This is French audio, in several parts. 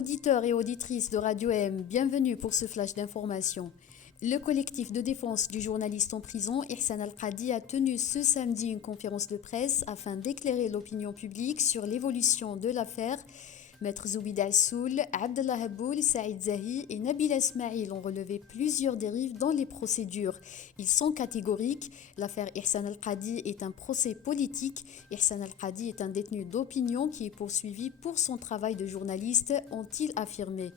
Auditeurs et auditrices de Radio M, bienvenue pour ce flash d'information. Le collectif de défense du journaliste en prison, Ihsan Al-Qadi, a tenu ce samedi une conférence de presse afin d'éclairer l'opinion publique sur l'évolution de l'affaire. Maître Zoubid Al-Soul, Abdallah Haboul, Saïd Zahi et Nabil Esmaïl ont relevé plusieurs dérives dans les procédures. Ils sont catégoriques. L'affaire Ihsan Al-Qadi est un procès politique. Ihsan Al-Qadi est un détenu d'opinion qui est poursuivi pour son travail de journaliste, ont-ils affirmé.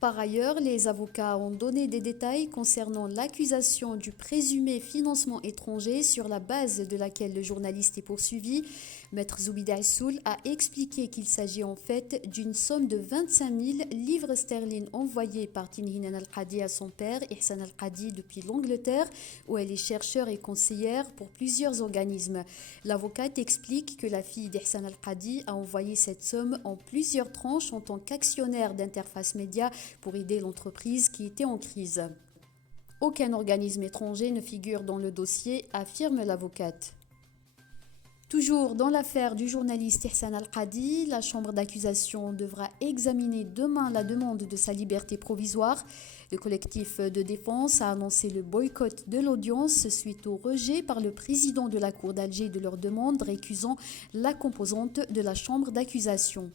Par ailleurs, les avocats ont donné des détails concernant l'accusation du présumé financement étranger sur la base de laquelle le journaliste est poursuivi. Maître Zoubid Al-Soul a expliqué qu'il s'agit en fait d'une somme de 25 000 livres sterling envoyée par Tinhinan Al-Qadi à son père, Ihsan Al-Qadi, depuis l'Angleterre, où elle est chercheure et conseillère pour plusieurs organismes. L'avocate explique que la fille d'Ihsan Al-Qadi a envoyé cette somme en plusieurs tranches en tant qu'actionnaire d'Interface Média pour aider l'entreprise qui était en crise. Aucun organisme étranger ne figure dans le dossier, affirme l'avocate. Toujours dans l'affaire du journaliste Ihsan Al-Qadi, la chambre d'accusation devra examiner demain la demande de sa liberté provisoire. Le collectif de défense a annoncé le boycott de l'audience suite au rejet par le président de la Cour d'Alger de leur demande récusant la composante de la chambre d'accusation.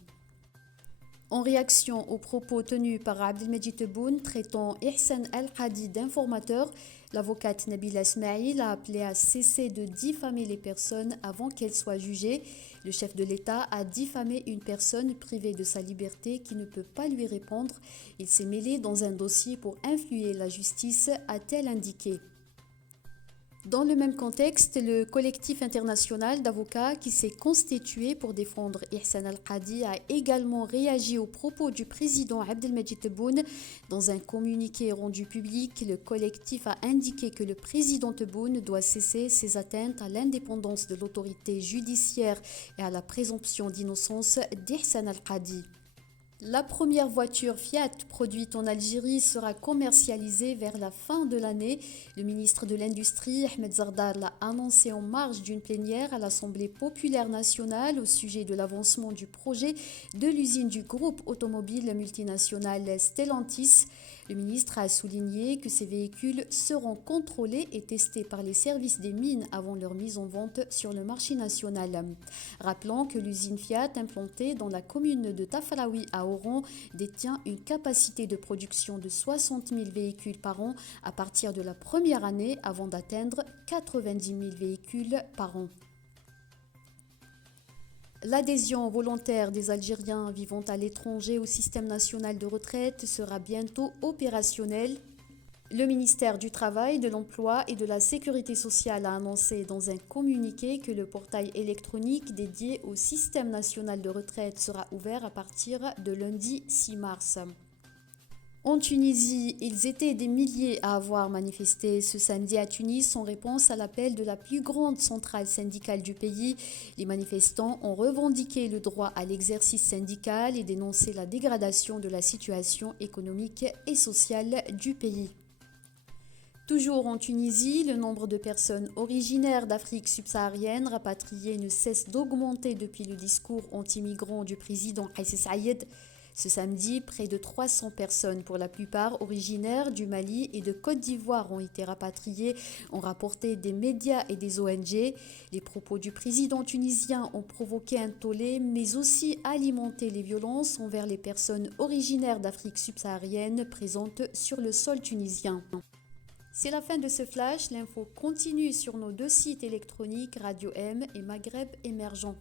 En réaction aux propos tenus par Abdelmejid Tebboune traitant Ihsan Al-Qadi d'informateur, l'avocate Nabil Esmaïl a appelé à cesser de diffamer les personnes avant qu'elles soient jugées. Le chef de l'État a diffamé une personne privée de sa liberté qui ne peut pas lui répondre. Il s'est mêlé dans un dossier pour influer la justice, a-t-elle indiqué. Dans le même contexte, le collectif international d'avocats qui s'est constitué pour défendre Ihsan Al-Qadi a également réagi aux propos du président Abdelmejid Tebboune. Dans un communiqué rendu public, le collectif a indiqué que le président Tebboune doit cesser ses atteintes à l'indépendance de l'autorité judiciaire et à la présomption d'innocence d'Ihsan Al-Qadi. La première voiture Fiat produite en Algérie sera commercialisée vers la fin de l'année. Le ministre de l'Industrie, Ahmed Zardar, l'a annoncé en marge d'une plénière à l'Assemblée populaire nationale au sujet de l'avancement du projet de l'usine du groupe automobile multinational Stellantis. Le ministre a souligné que ces véhicules seront contrôlés et testés par les services des mines avant leur mise en vente sur le marché national. Rappelons que l'usine Fiat, implantée dans la commune de Tafraoui à Oran, détient une capacité de production de 60 000 véhicules par an à partir de la première année avant d'atteindre 90 000 véhicules par an. L'adhésion volontaire des Algériens vivant à l'étranger au système national de retraite sera bientôt opérationnelle. Le ministère du Travail, de l'Emploi et de la Sécurité sociale a annoncé dans un communiqué que le portail électronique dédié au système national de retraite sera ouvert à partir de lundi 6 mars. En Tunisie, ils étaient des milliers à avoir manifesté ce samedi à Tunis en réponse à l'appel de la plus grande centrale syndicale du pays. Les manifestants ont revendiqué le droit à l'exercice syndical et dénoncé la dégradation de la situation économique et sociale du pays. Toujours en Tunisie, le nombre de personnes originaires d'Afrique subsaharienne rapatriées ne cesse d'augmenter depuis le discours anti-migrant du président Kais Saied. Ce samedi, près de 300 personnes, pour la plupart originaires du Mali et de Côte d'Ivoire, ont été rapatriées, ont rapporté des médias et des ONG. Les propos du président tunisien ont provoqué un tollé, mais aussi alimenté les violences envers les personnes originaires d'Afrique subsaharienne présentes sur le sol tunisien. C'est la fin de ce flash. L'info continue sur nos deux sites électroniques Radio M et Maghreb Émergent.